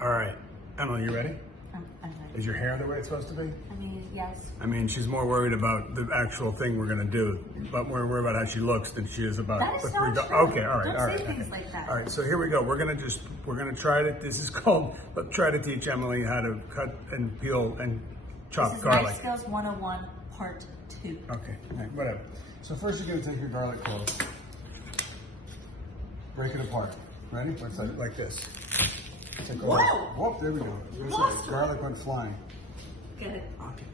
All right, Emily, you ready? I'm ready. Is your hair the way it's supposed to be? I mean, yes. I mean, she's more worried about the actual thing we're gonna do, but more worried about how she looks than she is about. That is not true. Okay, all right, Don't all right. say things like that. All right, so here we go. We're gonna try to. This is called. Let's try to teach Emily how to cut and peel and chop This is garlic. Life Skills 101, Part 2. Okay, all right, whatever. So first you're gonna take your garlic cloves, break it apart. Ready? It's like this. Take a Whoa! Whoop, there we go. Lost her. Garlic went flying. Get it. Okay.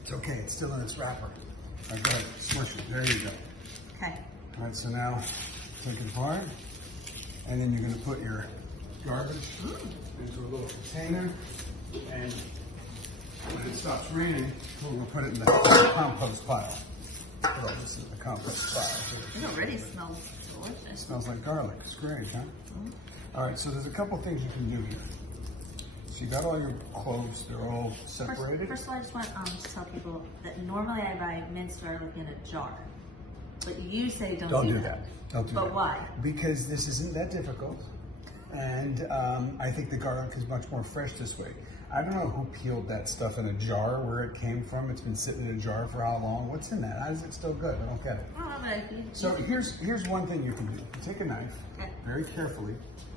It's okay, it's still in its wrapper. All right, go ahead, smush it. There you go. Okay. All right, so now take it apart, and then you're gonna put your garbage into a little container, and when it stops raining, we'll put it in the compost pile. Oh, this is the compost pile. It already smells delicious. It smells like garlic. It's great, huh? All right, so there's a couple things you can do here. So you got all your cloves, they're all separated. First of all, I just want to tell people that normally I buy minced garlic in a jar. But you say don't do that. Don't do that. But why? Because this isn't that difficult. And I think the garlic is much more fresh this way. I don't know who peeled that stuff in a jar, where it came from. It's been sitting in a jar for how long? What's in that? How is it still good? I don't get it. So here's one thing you can do. Take a knife, very carefully,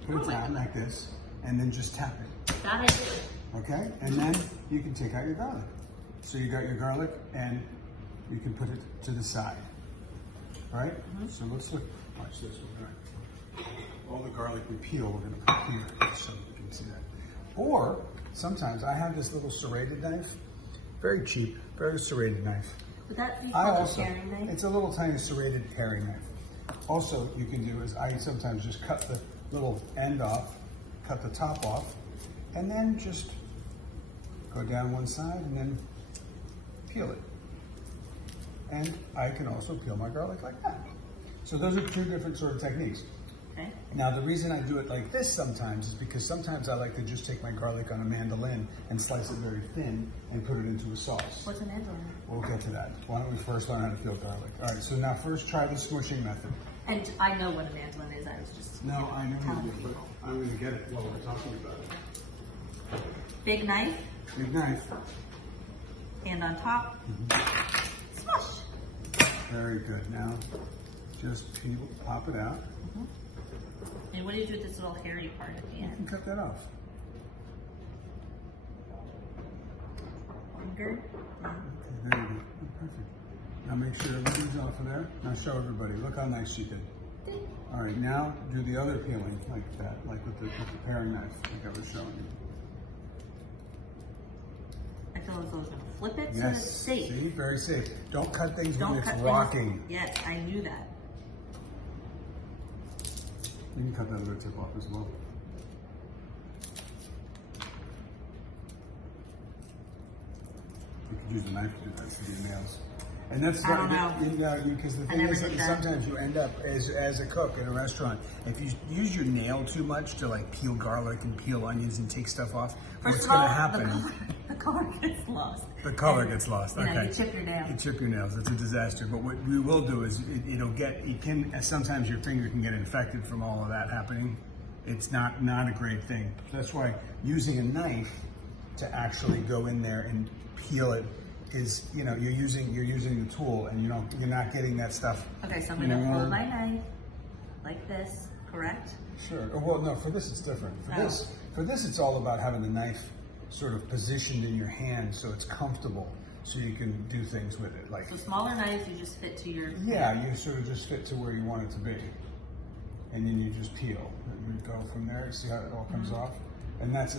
put it down like this, and then just tap it. That I do. Okay? And then you can take out your garlic. So you got your garlic, and you can put it to the side. Right? So let's look. Watch this. We're gonna, all the garlic we peel, we're going to put here so you can see that. Or sometimes I have this little serrated knife, very cheap, very serrated knife. Would that be called a paring knife? It's a little tiny serrated paring knife. Also, you can do is I sometimes just cut the little end off, cut the top off, and then just go down one side and then peel it. And I can also peel my garlic like that. So those are two different sort of techniques. Okay. Now the reason I do it like this sometimes is because sometimes I like to just take my garlic on a mandolin and slice it very thin and put it into a sauce. What's a mandolin? We'll get to that. Why don't we first learn how to peel garlic? All right, so now first try the smushing method. And I know what a mandolin is. I was just No, I know telling you do, people. but I'm going to get it while we're talking about it. Big knife, Big knife. hand on top, smush. Very good. Now just peel, pop it out. And what do you do with this little hairy part at the You can end? cut that off. Finger. Okay, there you go. Perfect. Now make sure everything's off of there. Now show everybody. Look how nice she did. All right, now do the other peeling like that, like with the paring knife, like I was showing you. I feel as though I was going to flip it so Yes. it's safe. See, very safe. Don't cut things Don't when cut it's when rocking. Yes, I knew that. You can cut that other tip off as well. You could use a knife to do that for your nails. And that's I don't know. Because the I thing never is did that that. sometimes you end up as a cook in a restaurant, if you use your nail too much to like peel garlic and peel onions and take stuff off, what's First of going all, to happen? the color gets lost. The color gets lost. You know, Okay. you chip your nail. You chip your nails. It's a disaster. But what we will do is sometimes your finger can get infected from all of that happening. It's not a great thing. That's why using a knife to actually go in there and peel it is, you're using the tool, and you're not getting that stuff. Okay, so I'm going to hold my knife like this, correct? Sure. Well, no, for this it's different. For this it's all about having the knife sort of positioned in your hand so it's comfortable, so you can do things with it. Like So smaller knives, you just fit to your... Yeah, you sort of just fit to where you want it to be. And then you just peel. And you go from there, see how it all comes off? And that's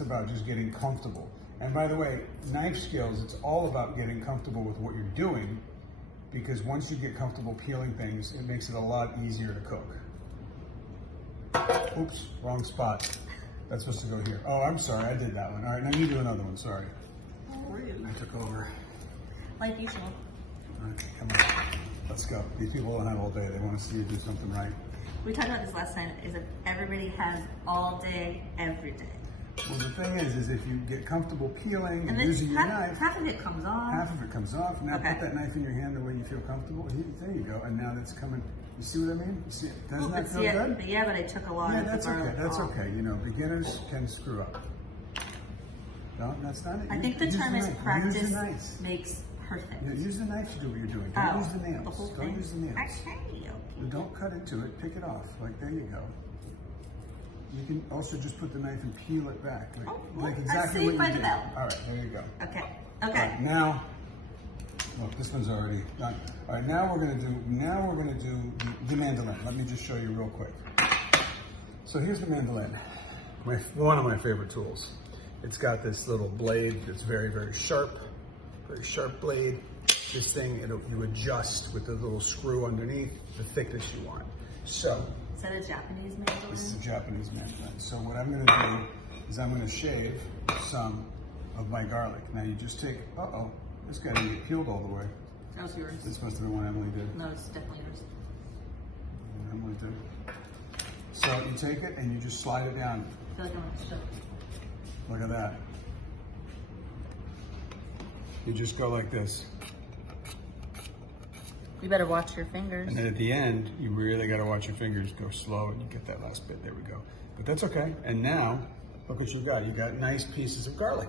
about just getting comfortable. And by the way, knife skills, it's all about getting comfortable with what you're doing, because once you get comfortable peeling things, it makes it a lot easier to cook. Oops, wrong spot. That's supposed to go here. Oh, I'm sorry, I did that one. All right, now you do another one, sorry. I took over. Like usual. Okay, come on. Let's go. These people don't have all day. They want to see you do something right. We talked about this last time, is that everybody has all day, every day. Well, the thing is if you get comfortable peeling and then using your knife, half of it comes off. half of it comes off. Now Okay. put that knife in your hand the way you feel comfortable. There you go. And now that's coming You see what I mean? You see, doesn't that feel yeah, good? yeah, but I took a lot Yeah, of that's the garlic okay. That's off. okay. You know, beginners can screw up. No, that's not it. I think the term is Use practice the knife. makes perfect. Yeah, use the knife to do what you're doing. Don't use the nails. The whole Don't thing? use the nails. Okay. Don't cut into it. Pick it off. Like, there you go. You can also just put the knife and peel it back. Like exactly what you did. All right, there you go. Okay. All right, now, look, this one's already done. All right, now we're gonna do the mandolin. Let me just show you real quick. So here's the mandolin. One of my favorite tools. It's got this little blade that's very, very sharp blade. This thing, you adjust with the little screw underneath the thickness you want. So, is that a Japanese mandolin? this is a Japanese mandolin. So what I'm going to do is I'm going to shave some of my garlic. Now you just take, this guy didn't get peeled all the way. That was yours. This must have been one Emily did. No, it's definitely yours. Emily did. So you take it and you just slide it down. I feel like I'm gonna choke. Look at that. You just go like this. You better watch your fingers. And then at the end, you really got to watch your fingers go slow and you get that last bit. There we go. But that's okay. And now, look what you got. You got nice pieces of garlic.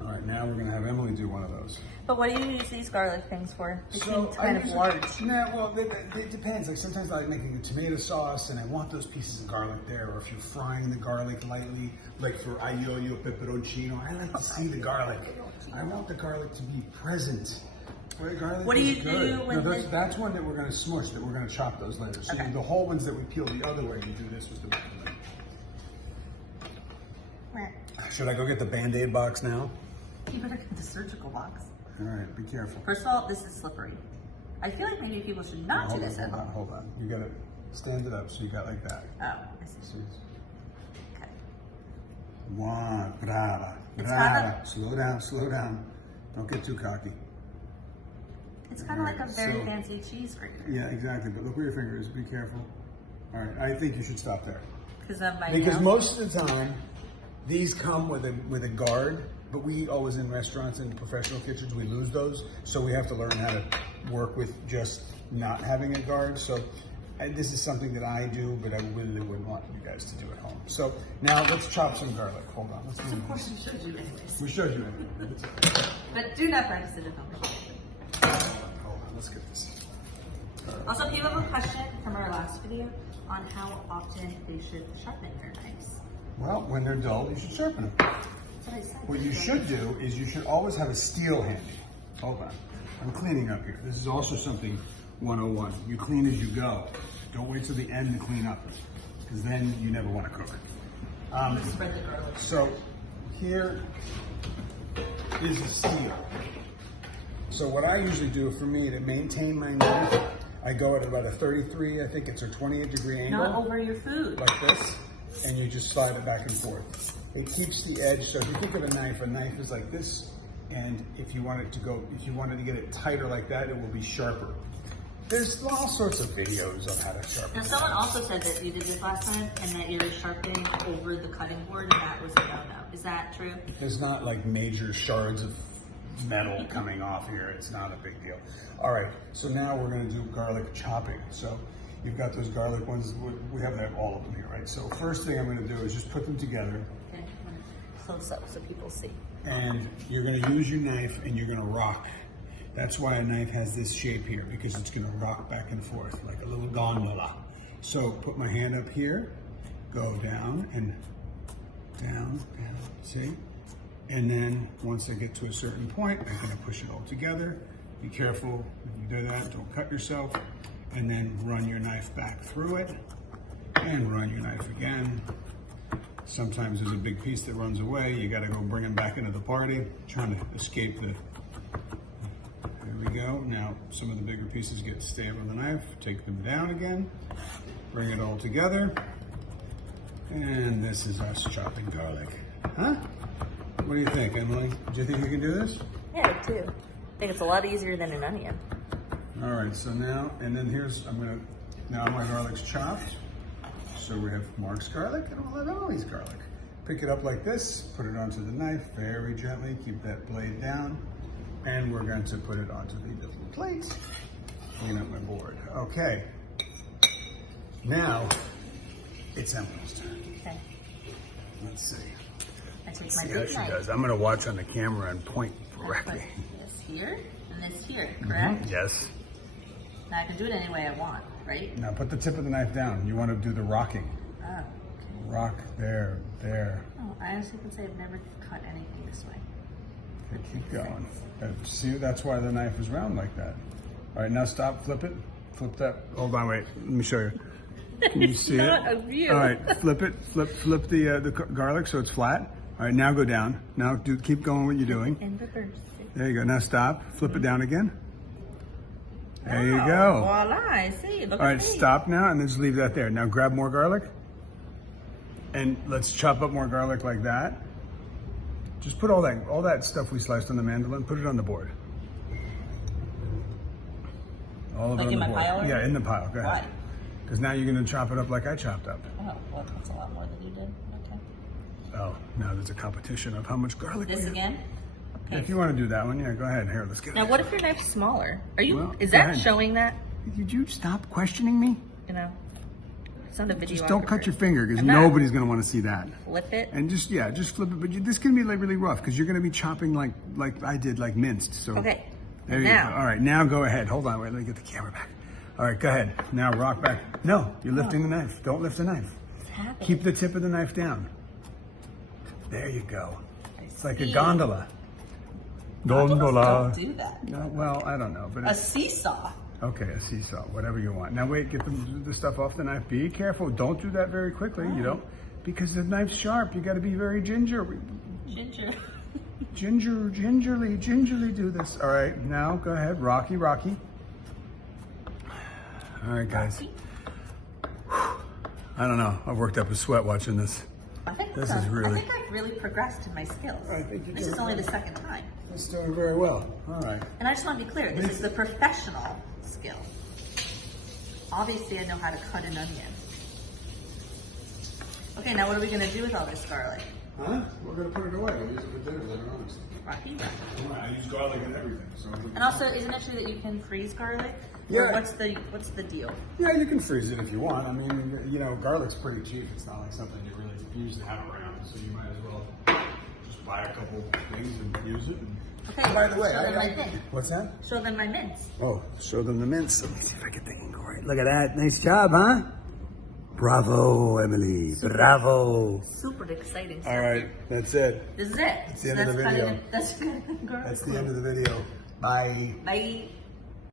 All right, now we're going to have Emily do one of those. But what do you use these garlic things for? They seem I kind of usually- large. Nah, well, it depends. Like sometimes I like making a tomato sauce and I want those pieces of garlic there. Or if you're frying the garlic lightly, like for aglio peperoncino, I like to see the garlic. I want the garlic to be present. What do you do when that's one that we're going to smush, that we're going to chop those later. So Okay. the whole ones that we peel the other way, you do this with the mandolin. Should I go get the Band-Aid box now? You better get the surgical box. All right, be careful. First of all, this is slippery. I feel like maybe people should not do this at home. Hold on. You got to stand it up so you got like that. Oh, I see. See? Okay. One, brava, It's brava. Slow down. Don't get too cocky. It's kind of like a very So- fancy cheese grater. Yeah, exactly. But look where your finger is. Be careful. All right, I think you should stop there. Because of my Because nail? most of the time, these come with a guard, but we always in restaurants and professional kitchens, we lose those. So we have to learn how to work with just not having a guard. So this is something that I do, but I really wouldn't want you guys to do at home. So now let's chop some garlic. Hold on. Let's do Of course this. we showed you anyways. We showed you anyway. But do not practice it at home. Hold on. Let's get this. Also, people have a question from our last video on how often they should sharpen their knives. Well, when they're dull, you should sharpen them. That's what I said. What you should do is you should always have a steel handy. Hold on. I'm cleaning up here. This is also something 101. You clean as you go. Don't wait till the end to clean up, because then you never want to cook. I'm gonna spread the garlic. So here is the steel. So what I usually do for me to maintain my knife, I go at about a 33, I think it's a 28 degree angle. Not over your food. Like this, and you just slide it back and forth. It keeps the edge, so if you think of a knife is like this, and if you wanted to get it tighter like that, it will be sharper. There's all sorts of videos on how to sharpen. Now, someone also said that you did this last time and that you were sharpening over the cutting board and that was a no-no. Is that true? There's not like major shards of metal coming off here. It's not a big deal. All right, so now we're gonna do garlic chopping. So you've got those garlic ones. We have all of them here, right? So first thing I'm gonna do is just put them together. Okay, I'm gonna close up so people see. And you're gonna use your knife and you're gonna rock. That's why a knife has this shape here, because it's gonna rock back and forth like a little gondola. So put my hand up here, go down and down, see? And then once I get to a certain point, I'm gonna push it all together. Be careful if you do that, don't cut yourself. And then run your knife back through it and run your knife again. Sometimes there's a big piece that runs away. You gotta go bring them back into the party, trying to escape the, there we go. Now, some of the bigger pieces get stay on the knife, take them down again, bring it all together. And this is us chopping garlic. Huh? What do you think, Emily? Do you think you can do this? Yeah, I do. I think it's a lot easier than an onion. All right, so now, and then here's, now my garlic's chopped. So we have Mark's garlic and we'll have Emily's garlic. Pick it up like this, put it onto the knife very gently, keep that blade down, and we're going to put it onto the little plate. clean up my board. Okay. Now, it's Emily's turn. Okay. Let's see. I take Let's my see how big she knife. does. I'm going to watch on the camera and point I put correctly. this here and this here, correct? Yes. Now I can do it any way I want, right? Now put the tip of the knife down. You want to do the rocking. Oh, okay. Rock there, there. Oh, I honestly can say I've never cut anything this way. Okay, keep going. See, that's why the knife is round like that. All right, now stop. Flip it. Flip that. Hold on, wait. Let me show you. Can you see Not it? a view. All right, flip it. Flip the garlic so it's flat. All right, now go down. Now keep going what you're doing. And reverse it. There you go. Now stop. Flip it down again. There you Oh, go. Voila, I see. Look All at right, me. stop now and just leave that there. Now grab more garlic. And let's chop up more garlic like that. Just put all that stuff we sliced on the mandolin, put it on the board. All of it Like on in the my board. pile? Yeah, in the pile. Go ahead. Why? Because now you're going to chop it up like I chopped up. Oh, well, that's a lot more than you did. Okay. Oh, now there's a competition of how much garlic we This have. again? Yeah, if you want to do that one, yeah, go ahead. Here, let's get Now, it. what if your knife's smaller? Are you? Well, is go that ahead. showing that? Did you stop questioning me? You know, it's not a video. Just don't cut your finger because I'm not. nobody's going to want to see that. Flip it. And just flip it. But this is going to be like really rough because you're going to be chopping like I did, like minced. So Okay. there you Now. go. All right, now go ahead. Hold on, wait. Let me get the camera back. All right, go ahead. Now rock back. No, you're lifting the knife. Don't lift the knife. What's happening? Keep the tip of the knife down. There you go. I It's like a see. gondola. Don't do that. No, well, I don't know, but A it's seesaw. okay. A seesaw, whatever you want. Now wait, get the stuff off the knife. Be careful. Don't do that very quickly. You don't, because the knife's sharp. You got to be very gingerly do this. All right, now go ahead, Rocky. All right, guys. I don't know. I've worked up a sweat watching this. I think This so. is really- I think I've really progressed in my skills. I think you're This doing is only great. the second time. It's doing very well. All right. And I just want to be clear, this is the professional skill. Obviously, I know how to cut an onion. Okay, now what are we going to do with all this garlic? Huh? We're gonna put it away. We'll use it for dinner later on. Rocky? I use garlic in everything. So. And also, isn't it true that you can freeze garlic? Yeah. Or what's the deal? Yeah, you can freeze it if you want. I mean, you know, garlic's pretty cheap. It's not like something you really use to have around. So you might as well just buy a couple things and use it. Okay. By the way, show them my thing. what's that? Show them my mince. Oh, show them the mince. Let me see if I can think and go right. Look at that. Nice job, huh? Bravo, Emily. Bravo. Super exciting. All right, that's it. This is it. That's the end of the video. That's cutting garlic. That's the end of the video. Bye. Bye.